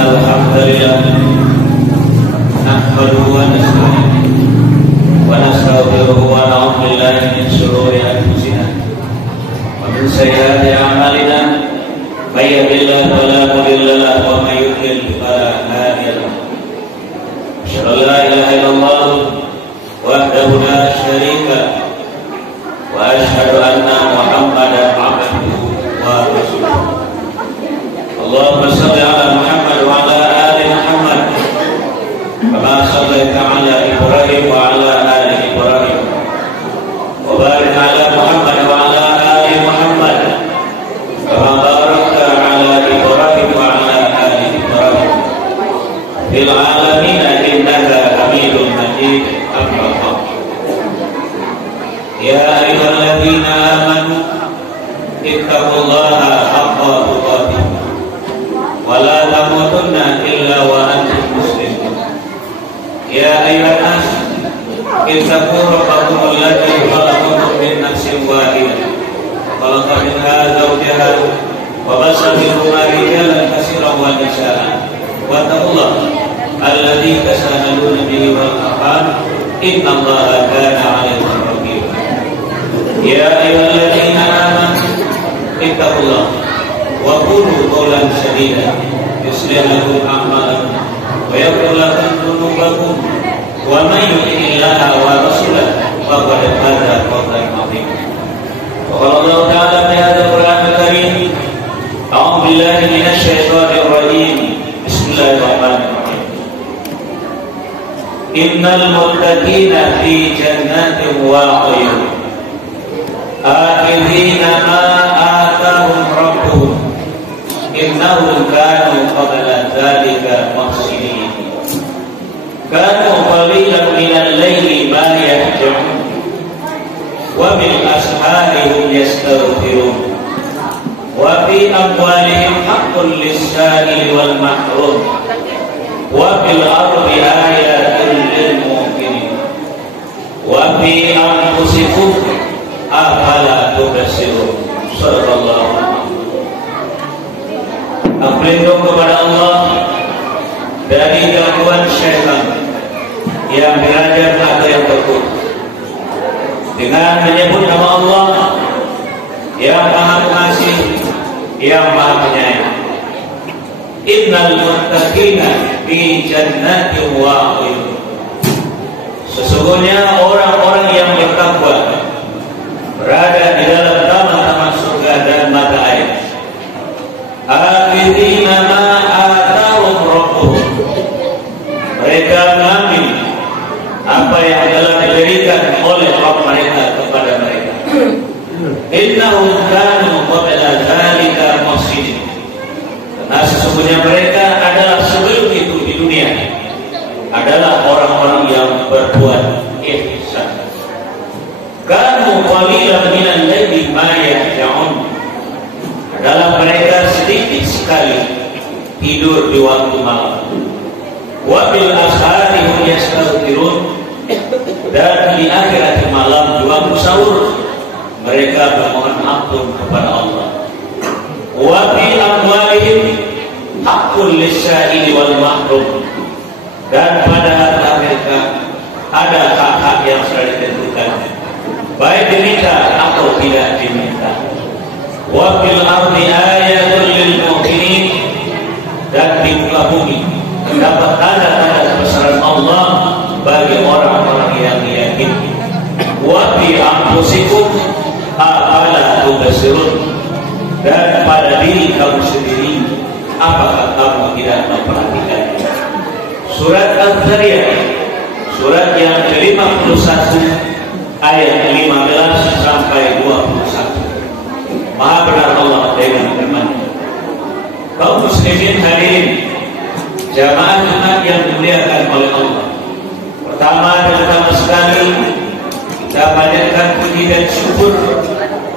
الحمد لله نحمده ونستعينه ونستغفره ونعوذ بالله من شرور أنفسنا ومن سيئات أعمالنا من يهده الله فلا مضل له ومن يضلل فلا هادي له أشهد أن لا إله إلا الله وحده لا شريك له وأشهد أن محمدا عبده ورسوله اللهم صل على محمد وعلى آل محمد كما صليت على إبراهيم وعلى آل إبراهيم وبارك على محمد وعلى آل محمد كما باركت على إبراهيم وعلى آل إبراهيم في العالمين إنك حميد مجيد. أما بعد يا أيها الذين آمنوا اتقوا الله حق تقاته ولا تموتن إلا وأنتم مسلمون. يا أيها الناس اتقوا ربكم الذي خلقكم من نفس واحدة وخلق منها زوجها وبث منهما رجالا كثيرا ونساء واتقوا الله الذي تساءلون به والأرحام إن الله كان عليكم رقيبا. يا أيها الذين آمنوا اتقوا الله وقولوا قولا سديدا يصلح لكم أعمالكم ويغفر لكم ذنوبكم ومن يطع الله ورسوله فقد فاز فوزا عظيما. وقال الله تعالى في هذا القرآن الكريم أعوذ بالله من الشيطان الرجيم بسم الله الرحمن الرحيم إن المتقين في جنات وعيون آخذين ما آتاهم ربهم إنهم كانوا قبل ذلك محسنين كانوا قليلا من الليل ما يهجعون وبالأسحار هم يستغفرون وفي أموالهم حق للسائل والمحروم وفي الأرض آيات للمؤمنين وفي أنفسكم أفلا تبصرون. Sallallahu alaihi wasallam. Aku berlindung kepada Allah dari gangguan syaitan yang dirajam atau yang terkutuk dengan menyebut nama Allah yang Maha Pengasih, yang Maha Penyayang. Innal muttaqina fi jannatin wa uyun. Sesungguhnya orang-orang yang bertakwa berada di dalam taman-taman surga dan mata air. Akhirina ma atahum rabbuhum. Mereka mengambil apa yang telah diberikan oleh Rabb mereka kepada mereka. Innahum kanu qabla dzalika muhsinin. Karena sesungguhnya mereka adalah sebelum itu di dunia adalah orang-orang yang berbuat ihsan. Kanu qalilan minal laili ma yahja'un. Adalah mereka sedikit sekali tidur di waktu malam. Wa bil ashari hum yastaghfirun. Dan di akhirat malam di waktu sahur mereka memohon ampun kepada Allah. Wa fi amwalihim haqqul lis-sa'ili wal mahrum. Dan pada harta mereka ada hak-hak yang sudah ditentukan, baik diminta atau tidak diminta. Wa fil ardi ayatul lil mu'minin. Dan di muka bumi terdapat tanda-tanda kebesaran Allah bagi orang-orang yang yakin. Wa fi anfusikum afala tubsirun. Dan pada diri kamu sendiri apakah kamu tidak memperhatikan? Surat Al-Zariyat, surat yang ke-51 ayat 15 sampai 21. Maha benar Allah dengan firman. Kaum muslimin hadirin jamaah Jumat yang dimuliakan oleh Allah. Pertama sekali kita panjatkan puji dan syukur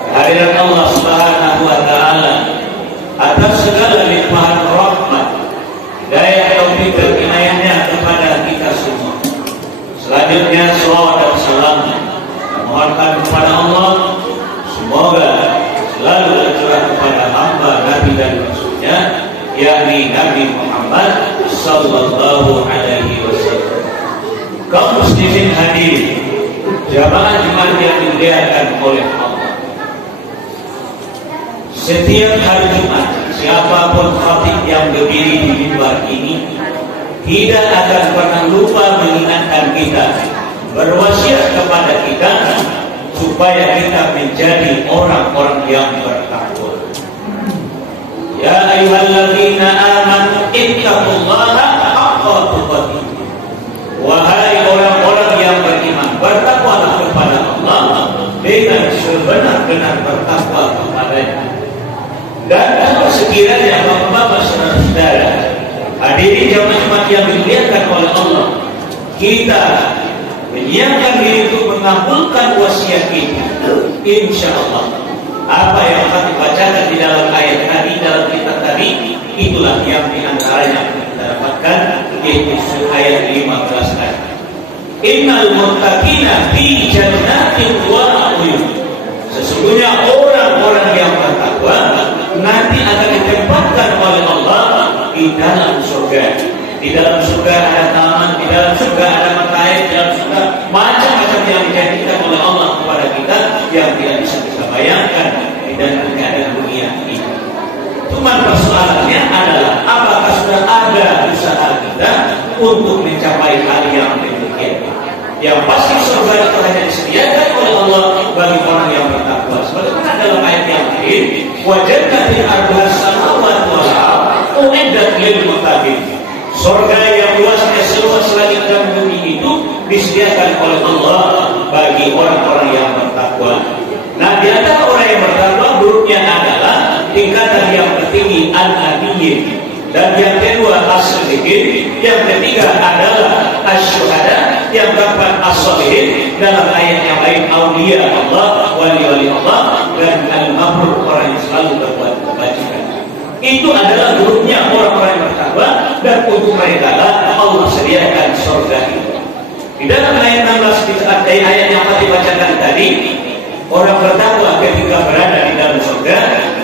kehadirat Allah Subhanahu wa taala atas segala limpahan rahmat, hidayah, taufik dan inayahnya kepada kita semua. Selanjutnya salawat dan salam mohonkan kepada Allah semoga selalu tercurah kepada hamba Nabi dan Rasulnya yakni Nabi Muhammad Muhammad sallallahu alaihi wasallam. Kaum muslimin hadirin, jamaah Jumat yang dimuliakan oleh Allah. Setiap hari Jumat, siapapun khatib yang berdiri di mimbar ini tidak akan pernah lupa mengingatkan kita, berwasiat kepada kita supaya kita menjadi orang-orang yang bertakwa. Ya ayyuhalladzina amanu ittaqullaha haqqa tuqatih. Wahai orang-orang yang beriman, bertakwalah kepada Allah dengan sebenar-benar bertakwa kepadanya. Dan kalau sekiranya bapak-bapak saudara-saudara hadirin jamaah yang dimuliakan oleh Allah, kita menyiapkan diri untuk mengabulkan wasiat ini, insya Allah apa yang akan dibacakan di dalam ayat tadi, dalam kitab tadi, itulah yang diantaranya kita dapatkan, yaitu ayat 15 tadi. Innal muttaqina fi jannatin wa uyun. Sesungguhnya orang-orang yang bertakwa nanti akan ditempatkan oleh Allah di dalam surga. Di dalam surga ada taman, di dalam surga ada mata air, di dalam surga macam-macam yang dijanjikan oleh Allah kepada kita yang tidak bisa kita bayangkan dan ada dunia ini. Cuma persoalannya adalah apakah sudah ada usaha kita untuk mencapai hal yang demikian. Yang pasti surga itu hanya disediakan oleh Allah bagi orang yang bertakwa. Sebagaimana dalam ayat yang lain, wajadnatil arda samawati wal ardh uiddat lil muttaqin. Surga yang luasnya seluas langit dan bumi itu disediakan oleh Allah bagi orang-orang yang bertakwa. Nah, di antara orang yang bertakwa buruknya adalah tingkatan yang tertinggi an-nabiyyin, dan yang kedua as-siddiqin, yang ketiga adalah asy-syuhada, yang keempat as-shalihin, dalam ayat yang lain auliya Allah, wali-wali Allah, dan al-mabrur, orang yang selalu berbuat kebajikan. Itu adalah buruknya orang-orang yang bertakwa, dan untuk mereka lah Allah sediakan surga itu. Di dalam ayat 16 di ayat yang tadi dibacakan tadi, orang bertakwa ketika berada di dalam surga,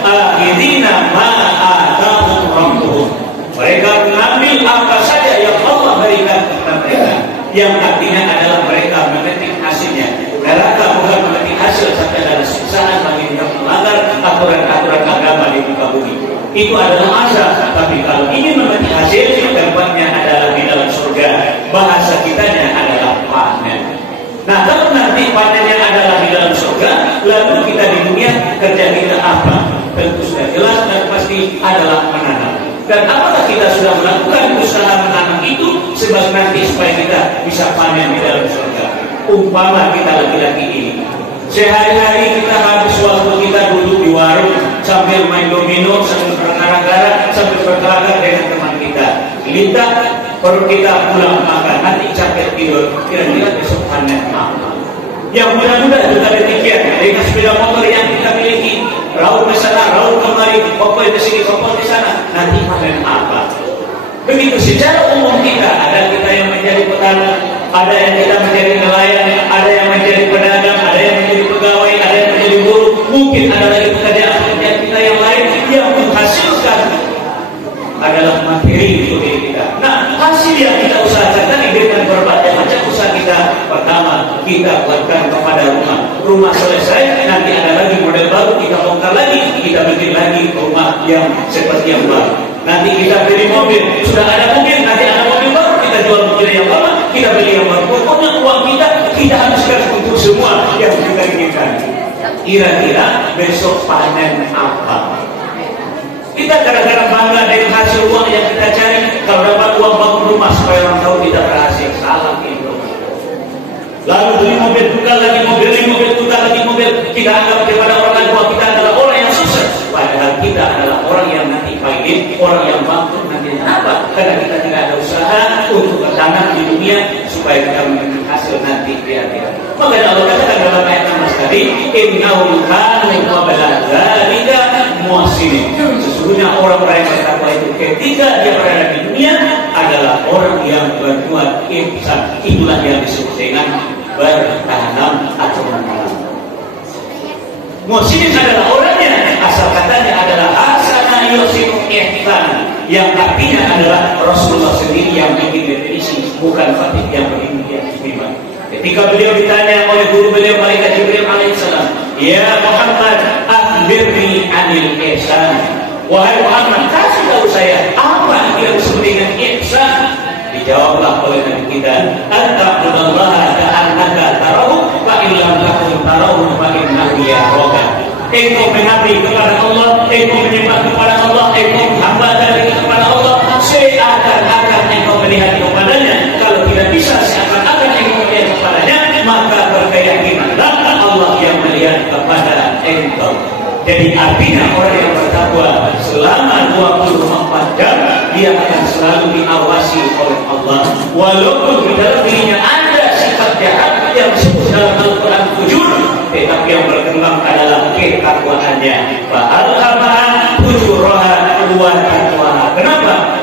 akhirina ma'atahum rabbuhum. Mereka mengambil apa saja yang Allah berikan kepada mereka, yang artinya adalah mereka memetik hasilnya. Neraka bukan memetik hasil sampai ada siksaan bagi yang melanggar aturan-aturan agama di muka bumi. Itu adalah azab. Tapi kalau ingin memetik hasil, tempatnya adalah di dalam surga. Bahasa kitanya adalah panen. Nah, kalau nanti panennya adalah di dalam surga, lalu kita di dunia kerja kita apa? Tentu sudah jelas dan pasti adalah menanam. Dan apakah kita sudah melakukan usaha menanam itu sebab nanti supaya kita bisa panen di dalam surga? Umpama kita laki-laki ini, sehari-hari kita habis waktu kita duduk di warung sambil main domino, sambil berkara-kara, sambil berkelakar dengan teman kita. Kita perut kita pulang makan, nanti capek tidur, kira-kira besok panen apa? Yang mudah-mudah juga demikian dengan sepeda motor yang kita miliki, raut ke sana, raut kemari, pokok di sini, pokok di sana, nanti panen apa? Begitu secara umum kita, ada kita yang menjadi petani, ada yang kita menjadi nelayan, ada yang menjadi pedagang, ada yang menjadi pegawai, ada yang menjadi guru, mungkin ada lagi pekerjaan-pekerjaan kita yang lain yang menghasilkan adalah materi untuk diri kita. Nah, hasil yang kita usahakan tadi dengan berbagai macam usaha kita. Pertama, kita buatkan kepada rumah. Rumah selesai, nanti ada lagi model baru, kita bongkar lagi, kita bikin lagi rumah yang seperti yang baru. Nanti kita beli mobil, sudah ada mobil, nanti ada mobil baru, kita jual mobil yang lama, kita beli yang baru. Pokoknya uang kita habiskan untuk semua yang kita inginkan. Kira-kira besok panen apa? Kita kadang-kadang bangga dengan hasil uang yang kita cari. Kalau dapat uang bangun rumah supaya orang tahu kita berhasil, salah itu. Lalu beli mobil, tukar lagi mobil, beli mobil, tukar lagi mobil. Kita anggap kepada orang lain bahwa kita adalah orang yang sukses. Padahal kita adalah orang yang nanti pahit, orang yang bangkrut nanti. Kenapa? Karena kita tidak ada usaha untuk bertanam di dunia supaya kita memiliki hasil nanti di akhirat. Maka Allah katakan dalam ayat 16 tadi, innahu kana qabla dzalika muhsinin. Sesungguhnya orang-orang yang bertakwa itu ketika dia berada di dunia adalah orang yang berbuat ihsan. Itulah yang disebut dengan bertanam atau menanam. Muhsinin adalah orangnya, asal katanya adalah hasana yusinu ihsan, yang artinya adalah Rasulullah sendiri yang bikin definisi, bukan Fatih yang bikin istimewa. Ketika beliau ditanya oleh guru beliau Malaikat Jibril alaihissalam, "Ya Muhammad, akhbirni anil ihsan." Wahai Muhammad, kasih tahu saya apa yang disebut dengan ihsan. Dijawablah oleh Nabi kita, "Anta'budallaha ka'annaka tarahu, fa in lam takun tarahu fa innahu yaraka." Engkau mengabdi kepada Allah, engkau menyembah kepada Allah, engkau hamba dari kepada Allah, seakan-akan engkau melihat kepadanya. Kalau tidak bisa seakan-akan engkau melihat kepadanya, maka berkeyakinanlah Allah yang melihat kepada engkau. Jadi artinya orang yang bertakwa selama 24 jam dia akan selalu diawasi oleh Allah. Walaupun di dalam dirinya ada sifat jahat yang disebut dalam Al-Quran fujur, tetapi yang berkembang adalah ketakwaannya. Fa'alhamaha fujuraha wa taqwaha. Kenapa?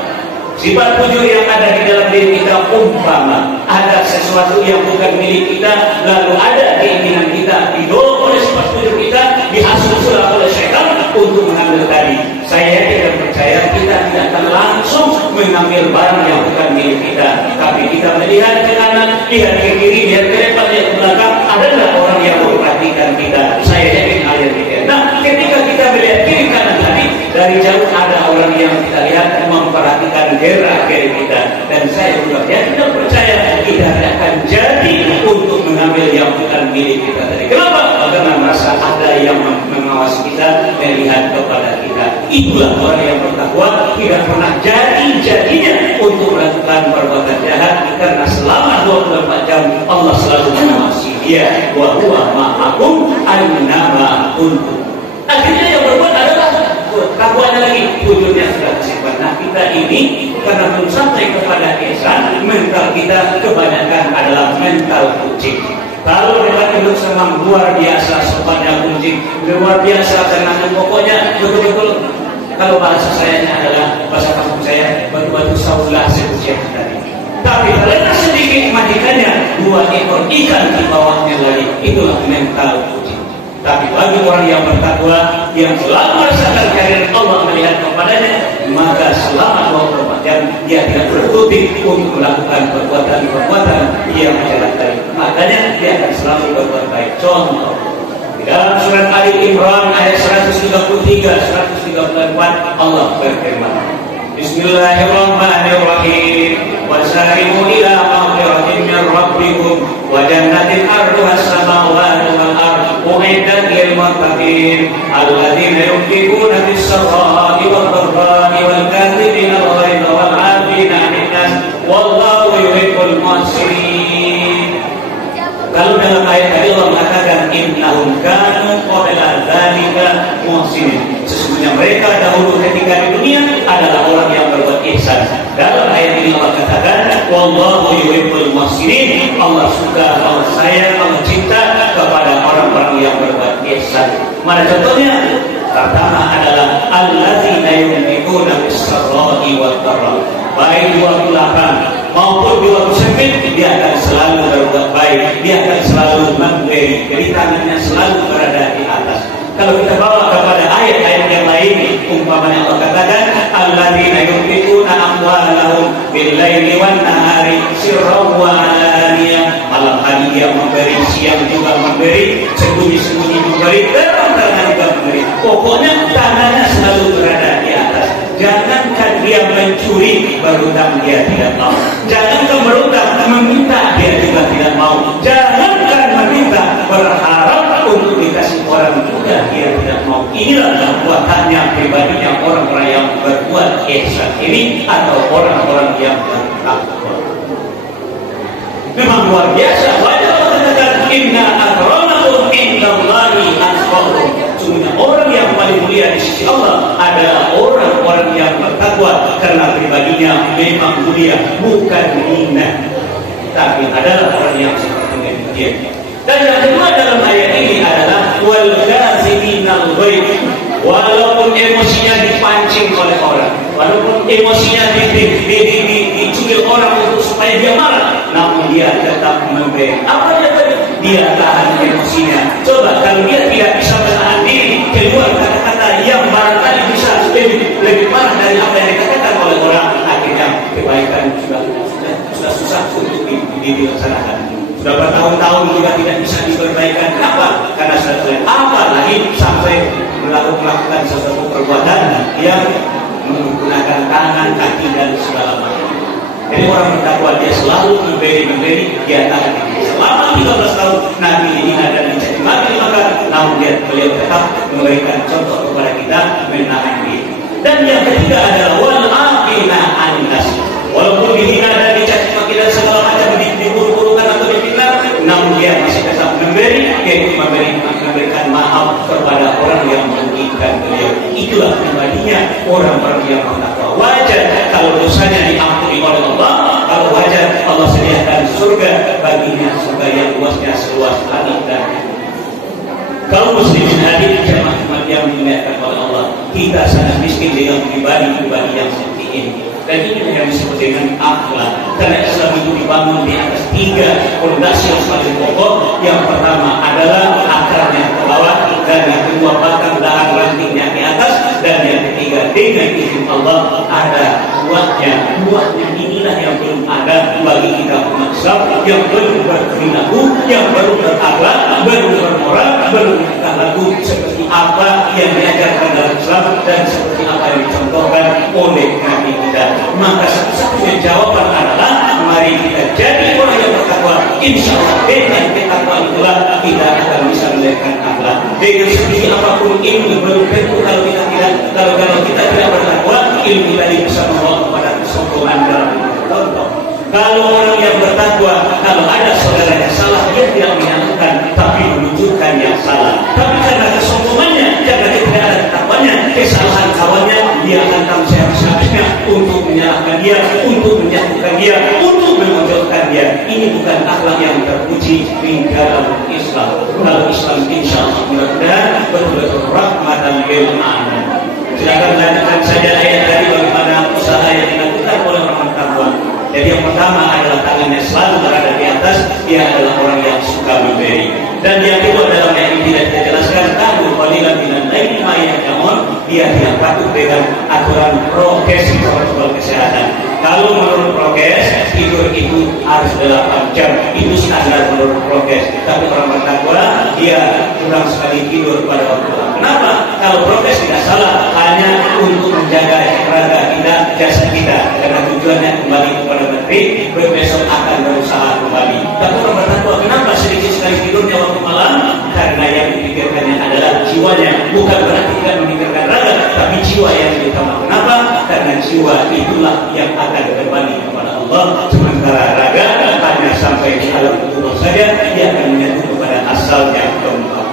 Sifat fujur yang ada di dalam diri kita umpama ada sesuatu yang bukan milik kita, lalu ada keinginan kita didorong oleh sifat fujur kita, dihasut oleh syaitan untuk mengambil tadi. Saya tidak percaya kita tidak akan langsung mengambil barang yang bukan milik kita, tapi kita melihat ke kanan, lihat ke kiri, lihat ke depan, lihat ke belakang, ada nggak orang yang memperhatikan kita? Saya yakin ada kita. Nah, ketika kita melihat kiri kanan tadi, dari jauh ada orang yang kita lihat memperhatikan gerak-gerik kita, dan saya juga tidak percaya kita tidak akan jadi untuk mengambil yang bukan milik kita tadi. Kenapa? Karena merasa ada yang mengawasi kita, melihat kepada kita. Itulah orang yang bertakwa, tidak pernah jadi-jadinya untuk melakukan perbuatan jahat, karena selama 24 jam Allah selalu mengawasi dia. Wa huwa ma'akum annama kuntum. Akhirnya yang berbuat adalah takwanya lagi, wujudnya sudah tersimpan. Nah, kita ini karena belum sampai kepada ihsan, mental kita kebanyakan adalah mental kucing. Kalau debat itu memang luar biasa sopannya kucing, luar biasa dengan pokoknya betul-betul. Kalau bahasa saya adalah bahasa kampung saya, batu-batu saulah seperti yang tadi. Tapi karena sedikit majikannya, 2 ekor ikan di bawahnya lagi, itulah mental kucing. Tapi bagi orang yang bertakwa, yang selalu merasakan kehadiran Allah melihat kepadanya, maka selama 24 jam dia tidak berhenti untuk melakukan perbuatan-perbuatan yang menyenangkan. Makanya dia akan selalu berbuat baik. Contoh di dalam surat Ali Imran ayat 133-134 Allah berfirman, Bismillahirrahmanirrahim. Wasari'u ila maghfiratin min rabbikum wa jannatin 'arduha as-samawati wal ardu u'iddat lil muttaqin alladzina yunfiquna fis-sarra'i wad dharra'i wal kadhibina al-ghayza wal 'afina 'anil nas wallahu yuhibbul muhsinin. Kalau dalam ayat tadi Allah mengatakan innahum kanu qabla dzalika muhsinin, sesungguhnya mereka dahulu ketika di dunia adalah orang yang berbuat ihsan. Dalam ayat ini Allah katakan wallahu yuhibbul muhsinin, Allah suka, Allah sayang, Allah cinta kepada orang-orang yang berbuat ihsan. Mana contohnya? Pertama adalah alladzina yunfiquna fis-sarra'i wad dharra. Baik di waktu lapang maupun di waktu sempit, dia akan selalu berbuat baik, dia akan selalu memberi, jadi tangannya selalu berada di atas. Kalau kita bawa kepada ayat-ayat yang lain, umpamanya Allah katakan alladzina yunfiquna amwalahum bil-laili wan-nahari sirran wa 'alaniyah. Malam hari dia memberi, siang juga memberi, sembunyi-sembunyi memberi, terang-terangan juga memberi. Pokoknya tangannya selalu berada di atas. Jangankan dia mencuri, berhutang dia tidak mau. Jangankan berhutang, meminta dia juga tidak mau. Jangankan meminta, berharap untuk dikasih orang juga dia tidak mau. Inilah perbuatannya pribadinya orang-orang yang berbuat ihsan ini, atau orang-orang yang bertakwa. Memang luar biasa. Wajah Allah katakan inna akramakum indallahi atqakum. Sungguhnya orang yang paling mulia di sisi Allah adalah orang-orang yang bertakwa, karena pribadinya memang mulia, bukan hina, tapi adalah orang yang seperti demikian. Dan yang kedua dalam ayat ini adalah wal kaziminal ghaib. Walaupun emosinya dipancing oleh orang, walaupun emosinya dicubil orang untuk supaya dia marah, namun dia tetap memberi. Apa dia tadi? Dia tahan emosinya. Coba kalau dia tidak bisa menahan diri, keluar kata-kata yang barangkali bisa lebih parah dari dilaksanakan. Sudah bertahun-tahun juga tidak bisa diperbaikan. Kenapa? Karena setelah apalagi sampai melakukan sesuatu perbuatan yang menggunakan tangan, kaki dan segala macam. Jadi orang bertakwa dia selalu memberi dia tahan diri. Selama 13 tahun Nabi dihina dan dicaci maki maka namun beliau tetap memberikan contoh kepada kita menahan diri. Dan yang ketiga adalah wal afina annas. Walaupun dihina dan dicaci maki dan segala macam diburu-burukan atau difitnah, namun dia masih tetap memberi, yaitu memberikan maaf kepada orang yang merugikan beliau. Itulah pribadinya orang-orang yang bertakwa. Wajar kalau dosanya diampuni oleh Allah, kalau wajar Allah sediakan surga baginya, surga yang luasnya seluas langit dan kalau muslimin hadir jamaah umat yang dimuliakan oleh Allah, kita sangat miskin dengan pribadi-pribadi yang seperti ini. Dan ini yang disebut dengan akhlak. Karena Islam itu dibangun di atas 3 fondasi yang paling pokok. Yang pertama adalah akarnya ke bawah, dan yang kedua batang dahan rantingnya di atas, dan yang ketiga dengan izin Allah ada buahnya. Buahnya inilah yang belum ada bagi kita umat Islam yang belum berperilaku, yang baru berakhlak, baru bermoral, baru berlaku seperti apa yang diajarkan dalam Islam dan seperti apa yang dicontohkan oleh Nabi kita. Maka satu-satunya jawaban adalah mari kita jadi orang yang bertakwa. Insya Allah dengan ketakwaan itulah kita akan bisa melahirkan akhlak. Dengan sedikit apapun ilmu belum tentu kalau kita tidak bertakwa, ilmu tadi bisa membawa kepada kesombongan dalam contoh. Kalau orang yang bertakwa, kalau ada saudaranya salah, dia tidak menyalahkan, tapi menunjukkan yang salah. Tapi karena kesombongannya, karena dia tidak ada ketakwanya, kesalahan kawannya, dia akan tanggung jawabnya untuk menyalahkan dia, untuk menyatukan dia, untuk menonjolkan dia. Ini bukan akhlak yang terpuji di dalam Islam. Kalau Islam insya Allah mudah-mudahan betul-betul rahmatan lil alamin. Silakan lanjutkan saja ayat tadi bagaimana usaha yang dilakukan oleh orang bertakwa. Jadi yang pertama adalah tangannya selalu berada di atas, dia adalah orang yang suka memberi. Dan yang kedua dalam ayat ini tidak dijelaskan tahu qalilan minal laili ma yahjaun, dia tidak patuh dengan aturan prokes protokol kesehatan. Kalau menurut prokes tidur itu harus 8 jam, itu standar menurut prokes. Tapi orang bertakwa dia kurang sekali tidur pada waktu. Kenapa? Kalau prokes tidak salah, hanya untuk menjaga raga kita, jasad kita, karena tujuannya kembali kepada negeri, besok akan berusaha kembali. Tapi orang bertakwa kenapa sedikit sekali tidurnya waktu malam? Karena yang dipikirkannya adalah jiwanya. Bukan berarti tidak memikirkan raga, tapi jiwa yang utama. Kenapa? Karena jiwa itulah yang akan kembali kepada Allah. Sementara raga hanya sampai di alam kubur saja, dia akan menyatu kepada asalnya keempat.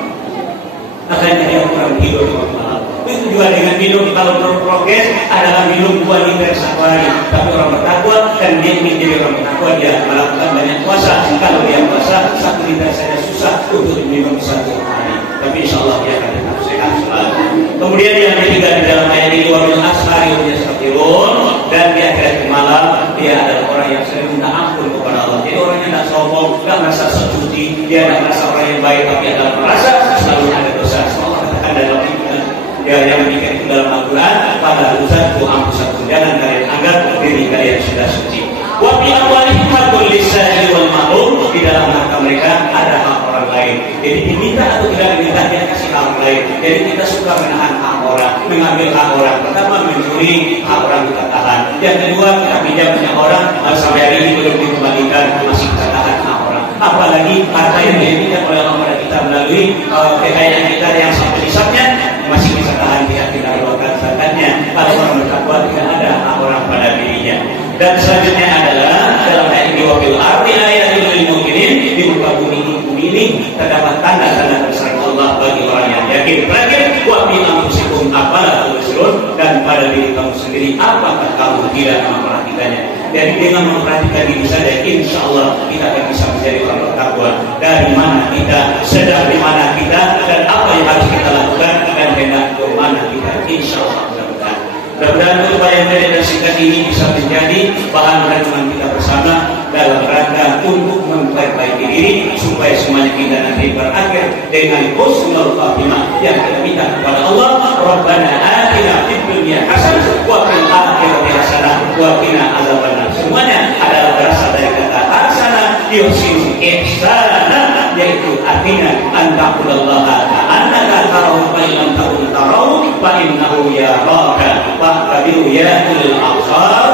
Makanya dia kurang tidur waktu malam. Itu juga dengan minum, kalau prokes adalah minum 2 liter satu hari. Tapi orang bertakwa dan dia ingin jadi orang bertakwa, dia melakukan banyak puasa. Kalau dia puasa 1 liter saja susah untuk minum 1 hari. Tapi insya Allah dia akan tetap sehat selalu. Kemudian yang ketiga di dalam ayat ini wabil ashari yastabirun, dan di akhir malam dia adalah orang yang sering minta ampun kepada Allah. Jadi orangnya tidak sombong, tidak merasa setuju, dia tidak merasa orang yang baik, tapi adalah merasa selalu ada dosa. Allah katakan dalam ya yang demikian itu dalam Al-Quran, pada usaha ampun jangan kalian anggap diri kalian sudah suci. Wa fi amwalihim haqqul lis-sa'ili wal mahrum, di dalam harta mereka ada hak orang lain. Jadi diminta atau tidak diminta dia kasih hak orang lain. Jadi kita suka menahan hak orang, mengambil hak orang. Pertama mencuri, hak orang kita tahan. Yang kedua kita pinjam punya orang, sampai hari ini belum dikembalikan, masih kita tahan hak orang. Apalagi harta yang diberikan oleh Allah kepada kita melalui kekayaan kita yang sampai hisabnya masih bisa tahan, tidak kita keluarkan zakatnya. Kalau orang bertakwa tidak ada hak orang pada dirinya. Dan selanjutnya adalah dalam ayat ini wabil ardi ayatul lil mu'minin, di muka bumi ini terdapat tanda-tanda kebesaran Allah bagi orang yang yakin. Terakhir wa bi anfusikum afala tubsirun, dan pada diri kamu sendiri apakah kamu tidak memperhatikannya. Jadi dengan memperhatikan diri saja insya Allah kita akan bisa menjadi orang bertakwa. Dari mana kita, sedang di mana kita, dan apa yang harus kita lakukan, dan hendak ke mana kita, insya Allah. Mudah-mudahan upaya yang dari singkat ini bisa menjadi bahan renungan kita bersama dalam rangka untuk memperbaiki diri supaya semuanya kita nanti berakhir dengan husnul khatimah yang kita minta kepada Allah. Rabbana atina fid dunya hasanah wa fil akhirati hasanah wa qina adzabannar. Semuanya adalah berasal dari kata hasanah yuhsinu ihsana, yaitu artinya anta'budallaha ka'annaka tarahu fa illam takun tarahu fa innahu yaraka wa tabi'u ya ulil absar